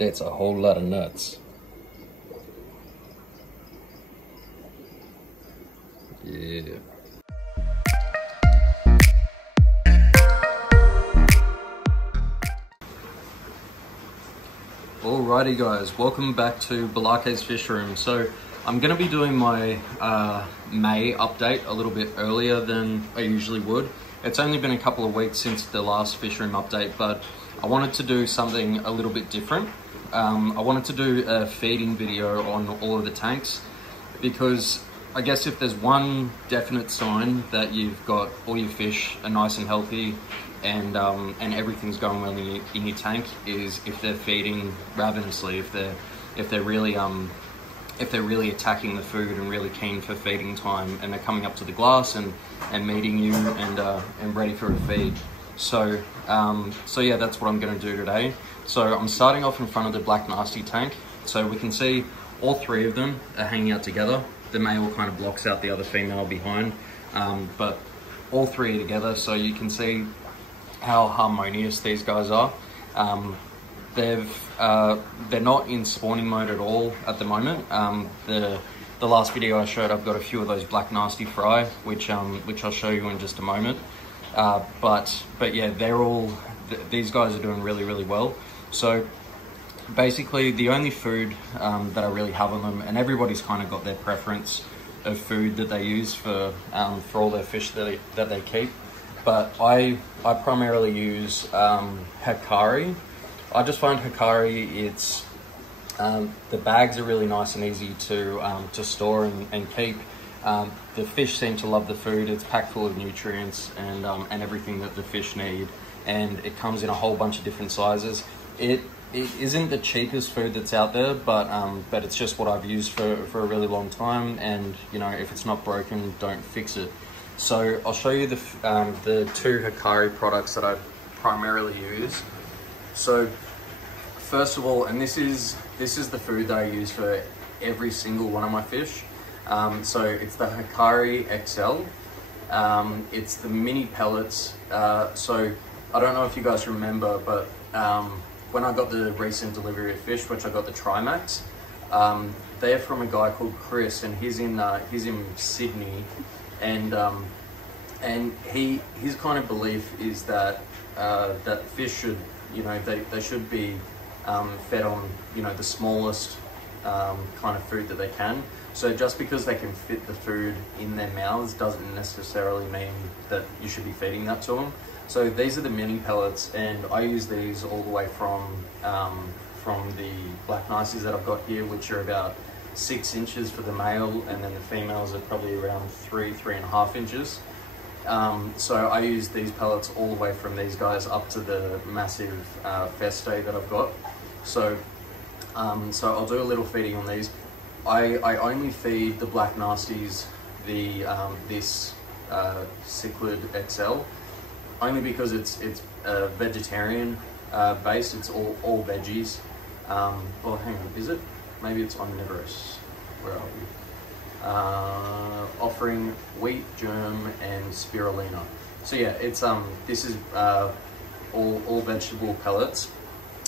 That's a whole lot of nuts. Yeah. Alrighty guys, welcome back to Balake's Fish Room. So I'm going to be doing my May update a little bit earlier than I usually would. It's only been a couple of weeks since the last Fish Room update, but I wanted to do something a little bit different. I wanted to do a feeding video on all of the tanks, because I guess if there's one definite sign that you've got all your fish are nice and healthy and everything's going well in your tank, is if they're feeding ravenously, if they're really attacking the food and really keen for feeding time, and they're coming up to the glass and meeting you and ready for a feed. So yeah, that's what I'm going to do today. So I'm starting off in front of the black nasty tank. So we can see all three of them are hanging out together. The male kind of blocks out the other female behind, but all three are together, so you can see how harmonious these guys are. They're not in spawning mode at all at the moment. The last video I showed, I've got a few of those black nasty fry, which I'll show you in just a moment. But yeah, these guys are doing really well. So basically the only food that I really have on them, and everybody's kind of got their preference of food that they use for all their fish that they keep, but I primarily use Hikari. I just find Hikari, it's the bags are really nice and easy to store and keep. The fish seem to love the food. It's packed full of nutrients and everything that the fish need, and it comes in a whole bunch of different sizes. It isn't the cheapest food that's out there, but it's just what I've used for a really long time, and you know, if it's not broken, don't fix it. So I'll show you the two Hikari products that I primarily use. So first of all, and this is the food that I use for every single one of my fish. So it's the Hikari XL. It's the mini pellets. So I don't know if you guys remember, but when I got the recent delivery of fish, which I got the Trimacs, they're from a guy called Chris, and he's in Sydney, and his kind of belief is that that fish should, you know, they should be fed on, you know, the smallest kind of food that they can. So just because they can fit the food in their mouths doesn't necessarily mean that you should be feeding that to them. So these are the mini pellets, and I use these all the way from the black nices that I've got here, which are about 6 inches for the male, and then the females are probably around 3.5 inches. So I use these pellets all the way from these guys up to the massive Festae that I've got. So I'll do a little feeding on these. I only feed the black nasties this Cichlid XL, only because it's vegetarian based. It's all veggies. Well, hang on, is it? Maybe it's omnivorous. Where are we? Offering wheat, germ, and spirulina. So yeah, it's this is all vegetable pellets.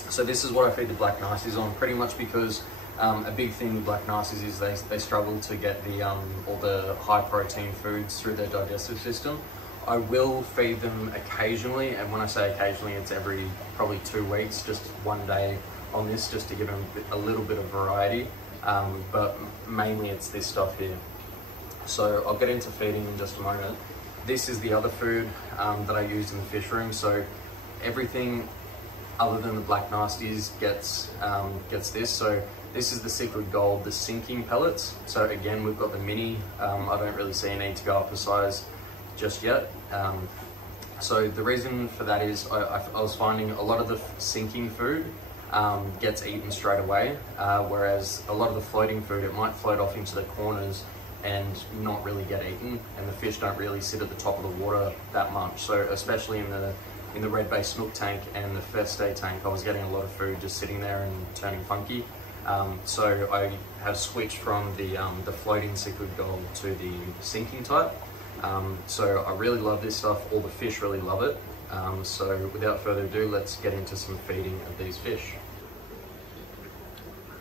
So this is what I feed the black nasties on, pretty much because a big thing with black nasties is they struggle to get the all the high protein foods through their digestive system. I will feed them occasionally, and when I say occasionally, it's every probably 2 weeks, just one day on this, just to give them a little bit of variety. But mainly it's this stuff here. So I'll get into feeding in just a moment. This is the other food that I use in the fish room. So everything other than the black nasties gets this. So this is the Cichlid Gold, the sinking pellets. So again, we've got the mini. I don't really see a need to go up a size just yet. So the reason for that is I was finding a lot of the sinking food gets eaten straight away, whereas a lot of the floating food, it might float off into the corners and not really get eaten, and the fish don't really sit at the top of the water that much. So especially in the Red Bay Snook tank and the Festa tank, I was getting a lot of food just sitting there and turning funky. So I have switched from the floating Cichlid Gold to the sinking type. So I really love this stuff. All the fish really love it. So without further ado, let's get into some feeding of these fish.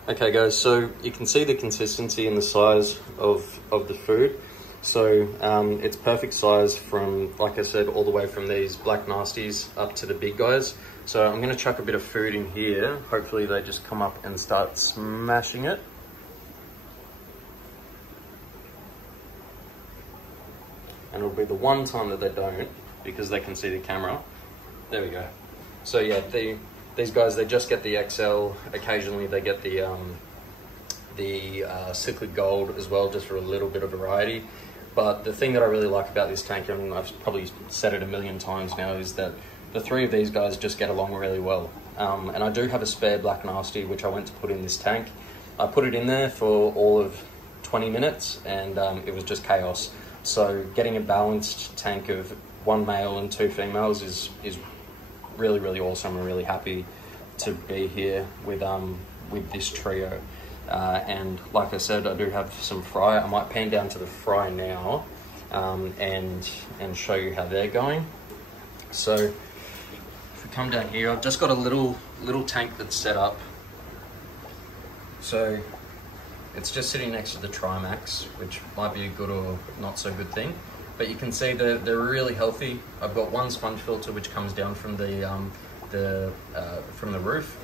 Okay guys, so you can see the consistency and the size of the food. So it's perfect size from, like I said, all the way from these black nasties up to the big guys. So I'm gonna chuck a bit of food in here. Hopefully they just come up and start smashing it. And it'll be the one time that they don't, because they can see the camera. There we go. So yeah, these guys, they just get the XL. Occasionally they get the cichlid gold as well, just for a little bit of variety. But the thing that I really like about this tank, and I've probably said it a million times now, is that the three of these guys just get along really well. And I do have a spare black nasty, which I went to put in this tank. I put it in there for all of 20 minutes, and it was just chaos. So getting a balanced tank of 1 male and 2 females is really, really awesome. I'm really happy to be here with this trio. And like I said, I do have some fry. I might pan down to the fry now and show you how they're going. So if we come down here, I've just got a little tank that's set up. So it's just sitting next to the Trimacs, which might be a good or not so good thing. But you can see they're really healthy. I've got one sponge filter which comes down from the roof,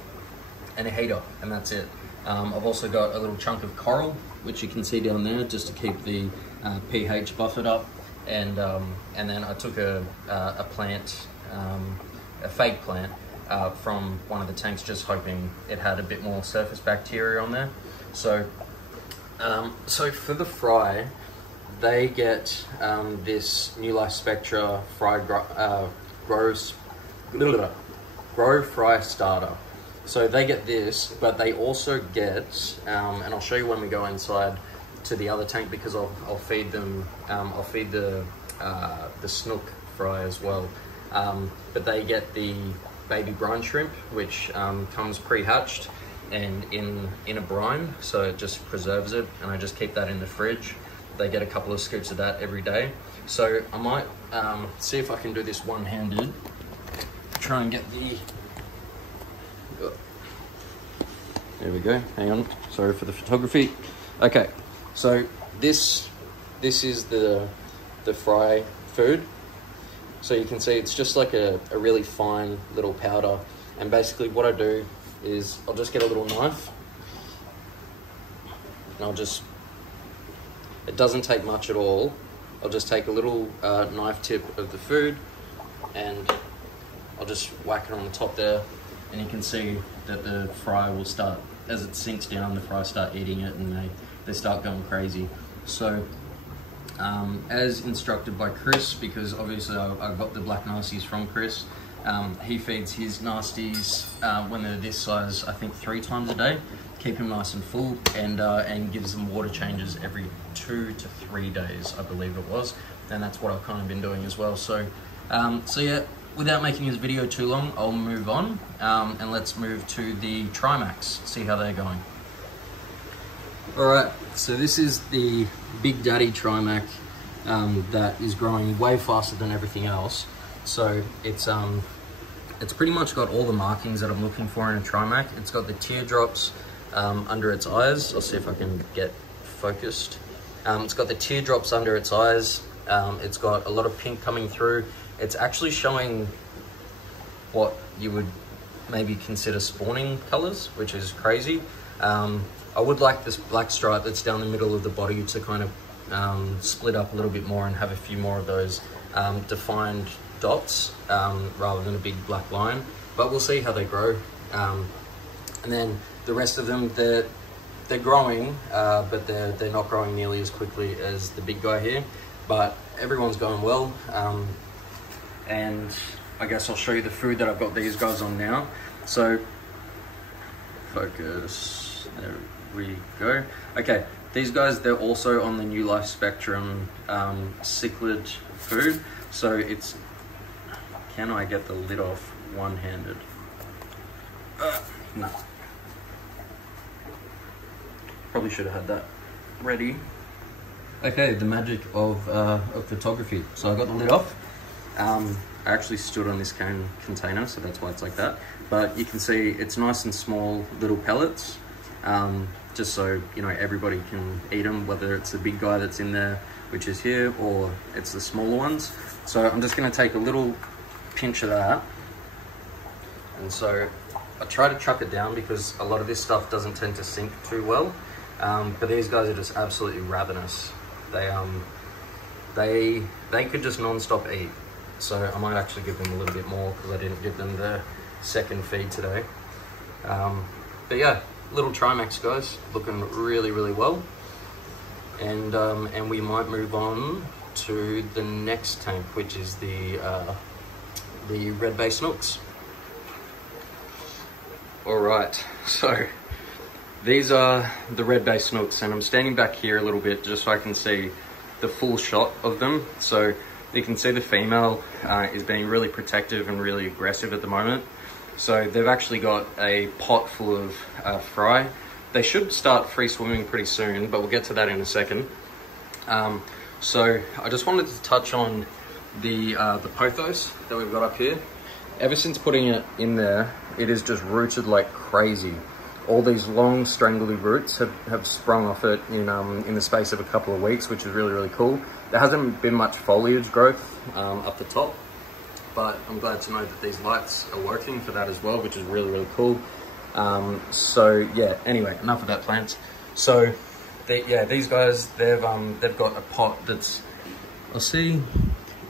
and a heater, and that's it. I've also got a little chunk of coral, which you can see down there, just to keep the pH buffered up. And then I took a plant, a fake plant, from one of the tanks, just hoping it had a bit more surface bacteria on there. So for the fry, they get this New Life Spectra Grow Fry Starter. So they get this, but they also get, and I'll show you when we go inside to the other tank, because I'll feed them, I'll feed the snook fry as well. But they get the baby brine shrimp, which comes pre-hatched and in a brine, so it just preserves it, and I just keep that in the fridge. They get a couple of scoops of that every day. So I might see if I can do this one-handed, try and get the... There we go, hang on, sorry for the photography. Okay, so this is the fry food. So you can see it's just like a really fine little powder. And basically what I do is I'll just get a little knife, and it doesn't take much at all. I'll just take a little knife tip of the food, and I'll just whack it on the top there, and you can see that the fry will start, as it sinks down, the fry start eating it, and they start going crazy. So as instructed by Chris, because obviously I got the black nasties from Chris, he feeds his nasties when they're this size, I think 3 times a day, keep him nice and full, and gives them water changes every 2 to 3 days, I believe it was, and that's what I've kind of been doing as well. So yeah, without making this video too long, I'll move on, and let's move to the Trimacs, see how they're going. Alright, so this is the Big Daddy Trimac that is growing way faster than everything else. So it's pretty much got all the markings that I'm looking for in a Trimac. It's got the teardrops under its eyes. I'll see if I can get focused. It's got the teardrops under its eyes. It's got a lot of pink coming through. It's actually showing what you would maybe consider spawning colors, which is crazy. I would like this black stripe that's down the middle of the body to kind of split up a little bit more and have a few more of those defined dots rather than a big black line, but we'll see how they grow. And then the rest of them, they're growing, but they're not growing nearly as quickly as the big guy here, but everyone's going well. And I guess I'll show you the food that I've got these guys on now. So focus, there we go. Okay, these guys, they're also on the New Life Spectrum cichlid food. So it's, can I get the lid off one-handed? No. Probably should have had that ready. Okay, the magic of photography. So I got the lid off. I actually stood on this container, so that's why it's like that. But you can see it's nice and small little pellets. just so, you know, everybody can eat them, whether it's the big guy that's in there, which is here, or it's the smaller ones. So I'm just gonna take a little pinch of that. And so I try to chuck it down because a lot of this stuff doesn't tend to sink too well. But these guys are just absolutely ravenous. They could just non-stop eat. So I might actually give them a little bit more because I didn't give them the second feed today. But yeah, little Trimacs guys, looking really, really well. And we might move on to the next tank, which is the Red Bay Snooks. All right, so these are the Red Bay Snooks, and I'm standing back here a little bit just so I can see the full shot of them. So you can see the female is being really protective and really aggressive at the moment. So they've actually got a pot full of fry. They should start free swimming pretty soon, but we'll get to that in a second. So I just wanted to touch on the pothos that we've got up here. Ever since putting it in there, it is just rooted like crazy. All these long strangly roots have sprung off it in the space of a couple of weeks, which is really, really cool. There hasn't been much foliage growth up the top, but I'm glad to know that these lights are working for that as well, which is really, really cool. So yeah, anyway, enough of that plants. So these guys, they've got a pot that's, I'll see,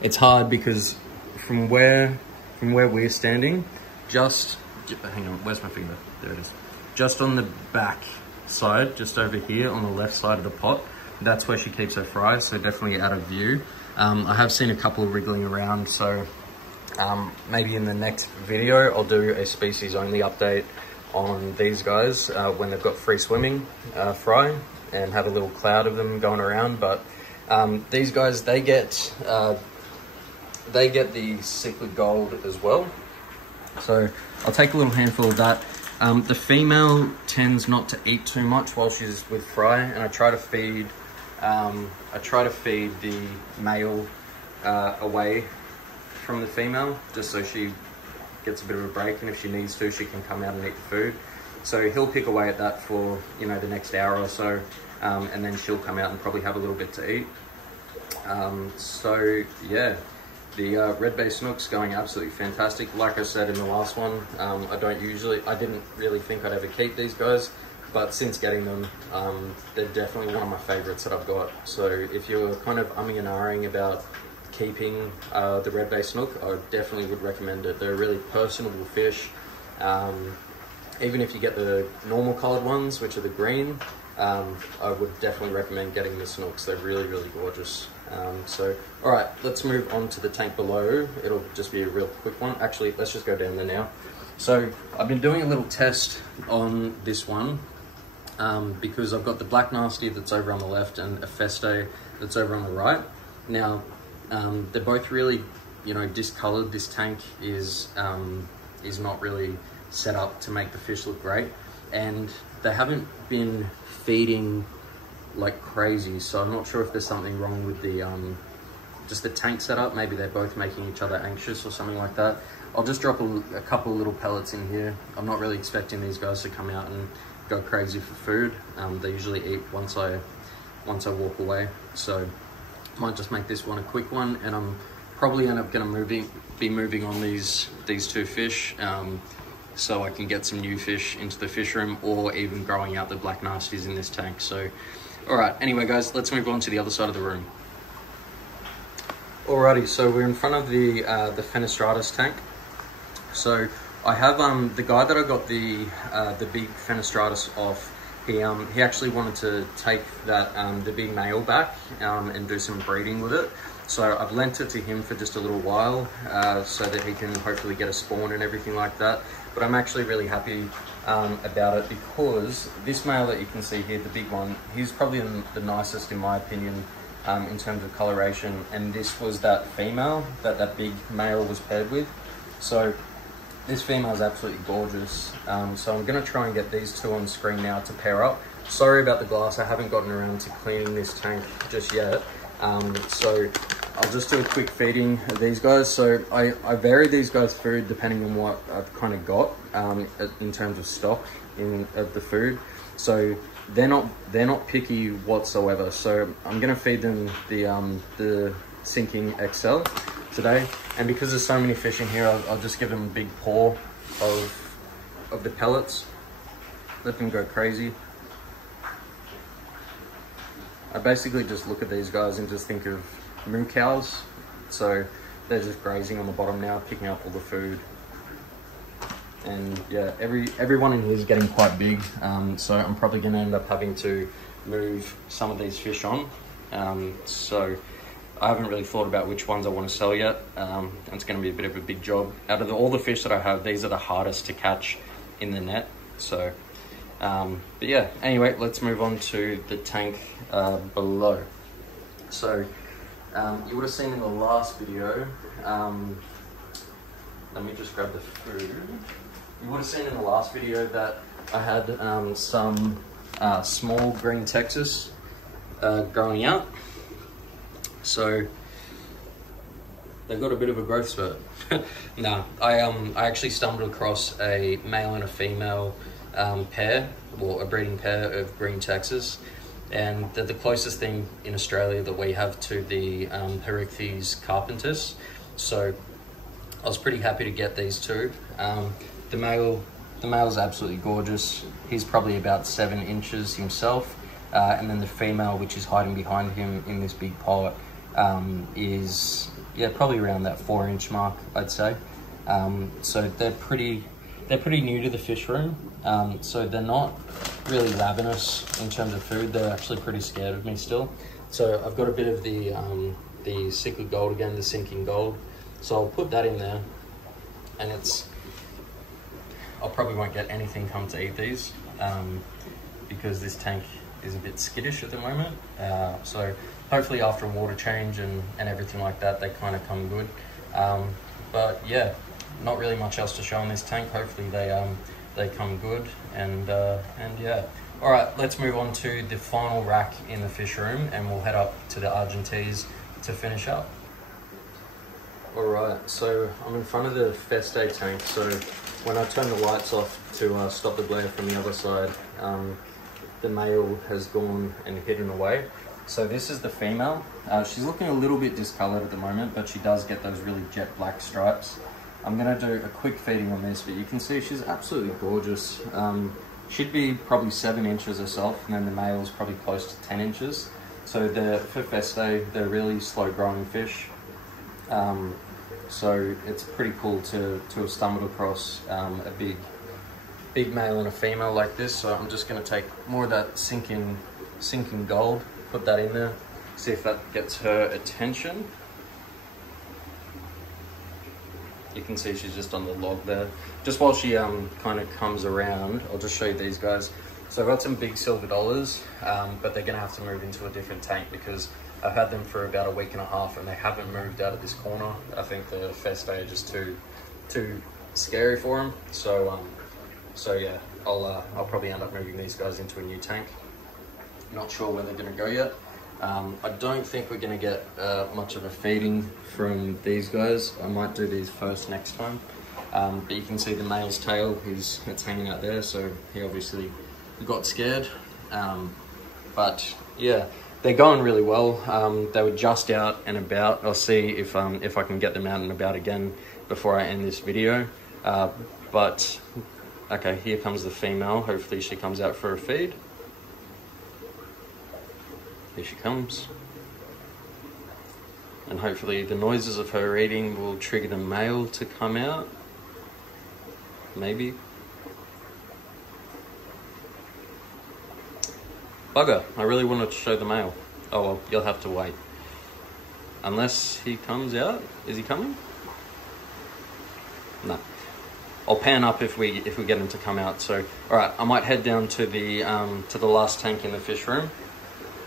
it's hard because from where we're standing, just, hang on, where's my finger? There it is. Just on the back side, just over here on the left side of the pot, that's where she keeps her fry, so definitely out of view. I have seen a couple wriggling around, so maybe in the next video I'll do a species only update on these guys when they've got free swimming fry and have a little cloud of them going around. But these guys, they get the cichlid gold as well. So I'll take a little handful of that. The female tends not to eat too much while she's with fry, and I try to feed the male away from the female, just so she gets a bit of a break, and if she needs to, she can come out and eat the food. So he'll pick away at that for, you know, the next hour or so, and then she'll come out and probably have a little bit to eat. So yeah, the Red Bay Snooks going absolutely fantastic. Like I said in the last one, I didn't really think I'd ever keep these guys, but since getting them, they're definitely one of my favorites that I've got. So if you're kind of umming and ahhing about keeping the Red Bay Snook, I definitely would recommend it. They're a really personable fish. Even if you get the normal coloured ones, which are the green, I would definitely recommend getting the Snooks. They're really, really gorgeous. So, all right, let's move on to the tank below. It'll just be a real quick one. Actually, let's just go down there now. So I've been doing a little test on this one because I've got the black nasty that's over on the left and a Festae that's over on the right. Now, they're both really, you know, discolored. This tank is not really set up to make the fish look great, and they haven't been feeding like crazy, so I'm not sure if there's something wrong with the just the tank setup. Maybe they're both making each other anxious or something like that. I'll just drop a couple of little pellets in here. I'm not really expecting these guys to come out and go crazy for food. They usually eat once I walk away, so I might just make this one a quick one, and I'm probably end up going to be moving on these two fish, so I can get some new fish into the fish room, or even growing out the black nasties in this tank. So all right, anyway guys, let's move on to the other side of the room. Alrighty, so we're in front of the Fenestratus tank. So I have the guy that I got the big Fenestratus off. He actually wanted to take that the big male back and do some breeding with it. So I've lent it to him for just a little while so that he can hopefully get a spawn and everything like that. But I'm actually really happy about it because this male that you can see here, the big one, he's probably the nicest in my opinion in terms of coloration, and this was that female that big male was paired with. So this female is absolutely gorgeous. So I'm going to try and get these two on screen now to pair up. Sorry about the glass, I haven't gotten around to cleaning this tank just yet. So I'll just do a quick feeding of these guys. So I vary these guys' food depending on what I've kind of got in terms of stock of the food. So they're not picky whatsoever. So I'm gonna feed them the sinking XL today, and because there's so many fish in here, I'll just give them a big pour of the pellets. Let them go crazy. I basically just look at these guys and just think of moo cows. So they're just grazing on the bottom now, picking up all the food. And yeah, everyone in here is getting quite big. So I'm probably gonna end up having to move some of these fish on. So I haven't really thought about which ones I want to sell yet. It's gonna be a bit of a big job. Out of all the fish that I have, these are the hardest to catch in the net. So, but yeah, anyway, let's move on to the tank below. So you would have seen in the last video, let me just grab the food. You would have seen in the last video that I had some small green Texas growing out. So they've got a bit of a growth spurt. No, I actually stumbled across a male and a female pair, or a breeding pair of green Texas, and they're the closest thing in Australia that we have to the Hikari Pellets. So I was pretty happy to get these two. The male's absolutely gorgeous. He's probably about 7 inches himself, and then the female, which is hiding behind him in this big pot, is probably around that 4-inch mark, I'd say. So they're pretty new to the fish room. So they're not really ravenous in terms of food. They're actually pretty scared of me still. So I've got a bit of the cichlid gold again, the sinking gold. So I'll put that in there, and I probably won't get anything come to eat these, because this tank is a bit skittish at the moment. So hopefully after a water change and everything like that, they kind of come good. But yeah, not really much else to show in this tank. Hopefully they come good, and yeah. All right, let's move on to the final rack in the fish room, and we'll head up to the Argenteas to finish up. Alright, so I'm in front of the Festa tank. So when I turn the lights off to stop the glare from the other side, the male has gone and hidden away. So this is the female. She's looking a little bit discolored at the moment, but she does get those really jet black stripes. I'm gonna do a quick feeding on this, but you can see she's absolutely gorgeous. Should be probably 7 inches herself, and then the male is probably close to 10 inches. So for Festa, they're really slow growing fish. So it's pretty cool to have stumbled across a big male and a female like this. So I'm just going to take more of that sinking gold, put that in there, see if that gets her attention. You can see she's just on the log there. Just while she kind of comes around, I'll just show you these guys. So I've got some big silver dollars, but they're going to have to move into a different tank because I've had them for about a week and a half and they haven't moved out of this corner. I think the Festa are just too scary for them. So yeah, I'll probably end up moving these guys into a new tank. Not sure where they're going to go yet. I don't think we're going to get much of a feeding from these guys. I might do these first next time. But you can see the male's tail, it's hanging out there, so he obviously got scared. But yeah, they're going really well. They were just out and about. I'll see if I can get them out and about again before I end this video. But okay, here comes the female. Hopefully she comes out for a feed. Here she comes. And hopefully the noises of her eating will trigger the male to come out. Maybe. Bugger, I really wanted to show the male. Oh well, you'll have to wait. Unless he comes out. Is he coming? No. I'll pan up if we get him to come out. So, alright, I might head down to the last tank in the fish room.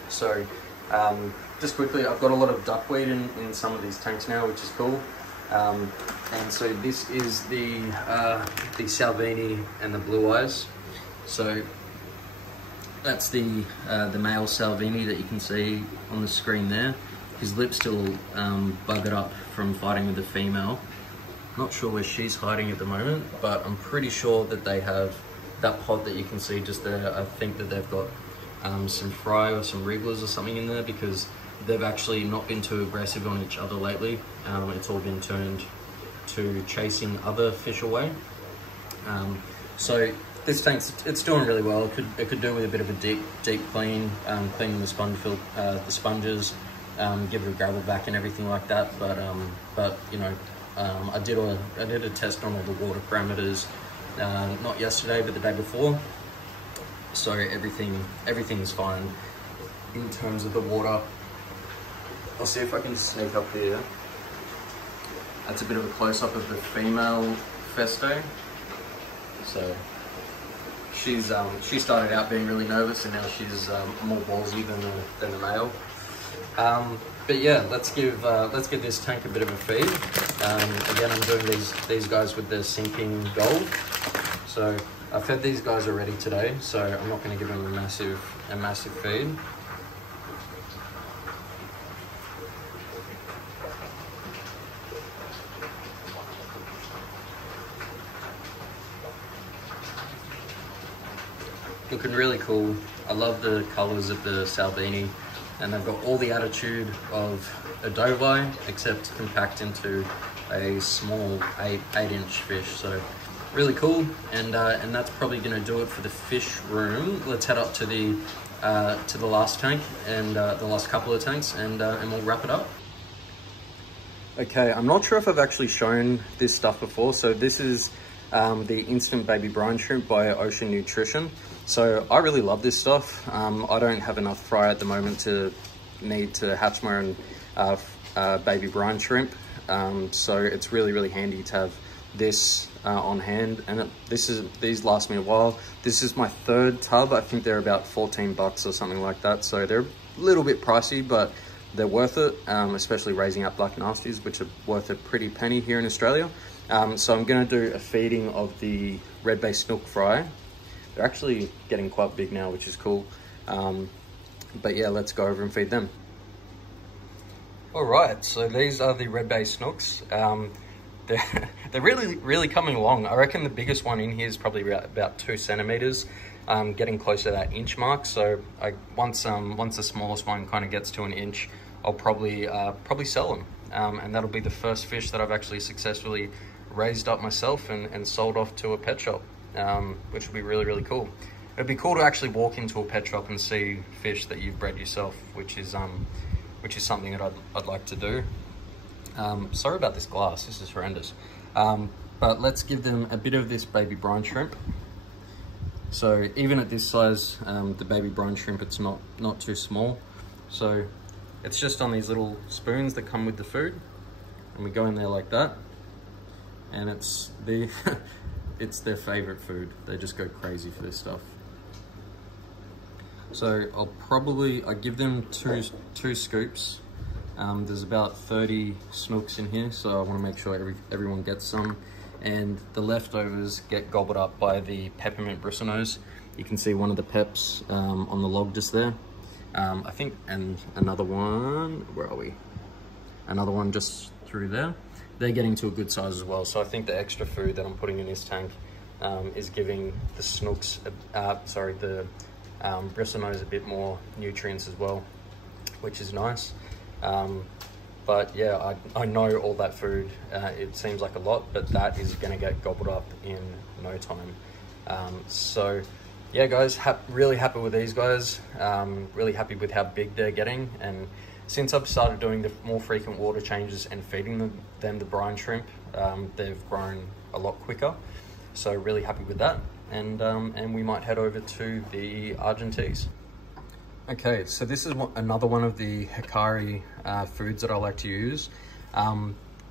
So, just quickly, I've got a lot of duckweed in some of these tanks now, which is cool. And so this is the Salvini and the blue eyes. So that's the male Salvini that you can see on the screen there. His lip's still buggered up from fighting with the female. Not sure where she's hiding at the moment, but I'm pretty sure that they have that pod that you can see just there, I think that they've got some fry or some wrigglers or something in there, because they've actually not been too aggressive on each other lately. It's all been turned to chasing other fish away. So this tank's, it's doing really well. It could do with a bit of a deep clean, cleaning the sponges, give it a gravel back and everything like that. But you know, I did a test on all the water parameters, not yesterday but the day before. So everything's fine in terms of the water. I'll see if I can sneak up here. That's a bit of a close-up of the female Festa. So she started out being really nervous, and now she's more ballsy than the male. But yeah, let's give this tank a bit of a feed. Again, I'm doing these guys with the sinking gold. So I fed these guys already today, so I'm not going to give them a massive feed. Looking really cool. I love the colors of the Salvini, and they've got all the attitude of a dovi, except compact into a small 8-inch fish. So really cool, and that's probably going to do it for the fish room. Let's head up to the last tank and the last couple of tanks, and we'll wrap it up. Okay, I'm not sure if I've actually shown this stuff before. So this is the instant baby brine shrimp by Ocean Nutrition. So I really love this stuff. I don't have enough fry at the moment to need to hatch my own baby brine shrimp. So it's really handy to have this on hand, and these last me a while. This is my third tub. I think they're about 14 bucks or something like that. So they're a little bit pricey, but they're worth it, especially raising up black nasties, which are worth a pretty penny here in Australia. So I'm going to do a feeding of the Red Bay Snook fry. They're actually getting quite big now, which is cool. But yeah, let's go over and feed them. All right, so these are the Red Bay Snooks. They're really coming along. I reckon the biggest one in here is probably about 2 centimeters, getting close to that inch mark. So once the smallest one kind of gets to an inch, I'll probably sell them. And that'll be the first fish that I've actually successfully raised up myself and sold off to a pet shop, which would be really cool. It'd be cool to actually walk into a pet shop and see fish that you've bred yourself, which is something that I'd like to do. Sorry about this glass, this is horrendous. But let's give them a bit of this baby brine shrimp. So even at this size, the baby brine shrimp, it's not too small. So it's just on these little spoons that come with the food, and we go in there like that, and it's their favorite food. They just go crazy for this stuff. So I give them two scoops. There's about 30 snooks in here, so I want to make sure everyone gets some. And the leftovers get gobbled up by the peppermint bristlenose. You can see one of the peps on the log just there. I think, and another one, where are we? Another one just through there. They're getting to a good size as well. So I think the extra food that I'm putting in this tank is giving the snooks, the bristlenose a bit more nutrients as well, which is nice. But yeah, I know all that food, it seems like a lot, but that is going to get gobbled up in no time. So yeah, guys, really happy with these guys. Really happy with how big they're getting. And since I've started doing the more frequent water changes and feeding them the brine shrimp, they've grown a lot quicker. So really happy with that. And we might head over to the Argenteus. Okay, so this is another one of the Hikari foods that I like to use.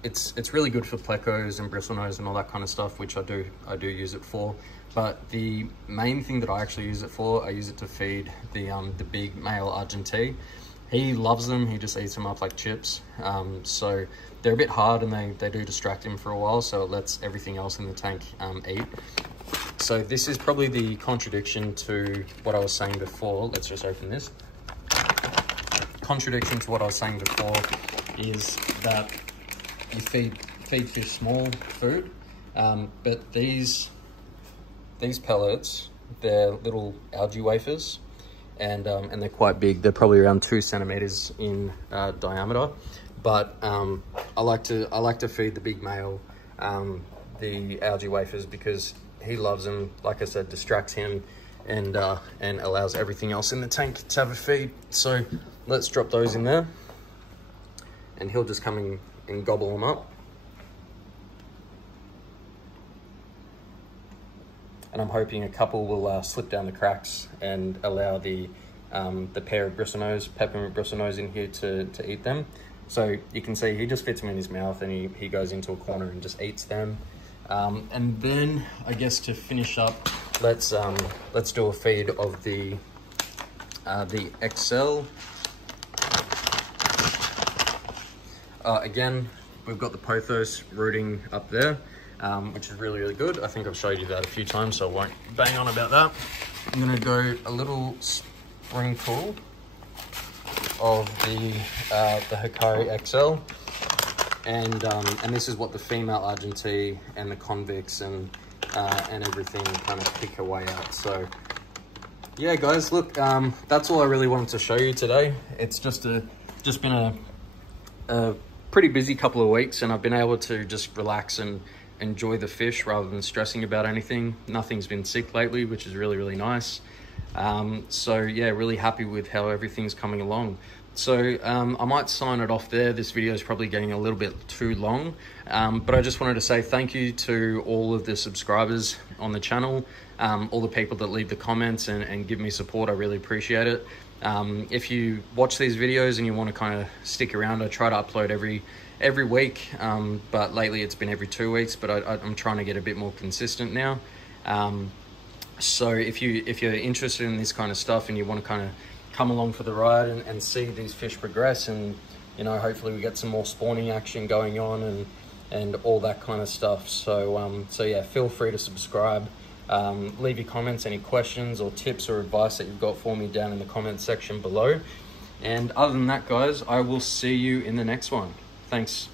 It's really good for plecos and bristlenose and all that kind of stuff, which I do use it for. But the main thing that I actually use it for, I use it to feed the big male Argentea. He loves them. He just eats them up like chips. So they're a bit hard, and they do distract him for a while. So it lets everything else in the tank eat. So this is probably the contradiction to what I was saying before. Let's just open this. Contradiction to what I was saying before is that you feed fish small food, but these these pellets, they're little algae wafers, and they're quite big. They're probably around 2 centimeters in diameter. But I like to feed the big male the algae wafers because he loves them. Like I said, distracts him and allows everything else in the tank to have a feed. So let's drop those in there, and he'll just come in and gobble them up. And I'm hoping a couple will slip down the cracks and allow the pair of bristlenose, peppermint bristlenose in here to eat them. So you can see he just fits them in his mouth, and he goes into a corner and just eats them. And then I guess to finish up, let's do a feed of the XL. Again, we've got the pothos rooting up there, which is really, really good. I think I've showed you that a few times, so I won't bang on about that. I'm gonna go a little sprinkle of the Hikari XL, and this is what the female Argentea and the Convicts and everything kind of pick away at. So yeah, guys, look, that's all I really wanted to show you today. It's just been a pretty busy couple of weeks, and I've been able to just relax and enjoy the fish rather than stressing about anything. Nothing's been sick lately, which is really, really nice. So yeah, really happy with how everything's coming along. So I might sign it off there. This video is probably getting a little bit too long, but I just wanted to say thank you to all of the subscribers on the channel, all the people that leave the comments and give me support. I really appreciate it. If you watch these videos and you want to kind of stick around, I try to upload every week, but lately it's been every 2 weeks, but I'm trying to get a bit more consistent now. So if you're interested in this kind of stuff and you want to kind of come along for the ride and see these fish progress, and you know, hopefully we get some more spawning action going on and all that kind of stuff. So so yeah, feel free to subscribe. Leave your comments, any questions or tips or advice that you've got for me down in the comment section below. And other than that, guys, I will see you in the next one. Thanks.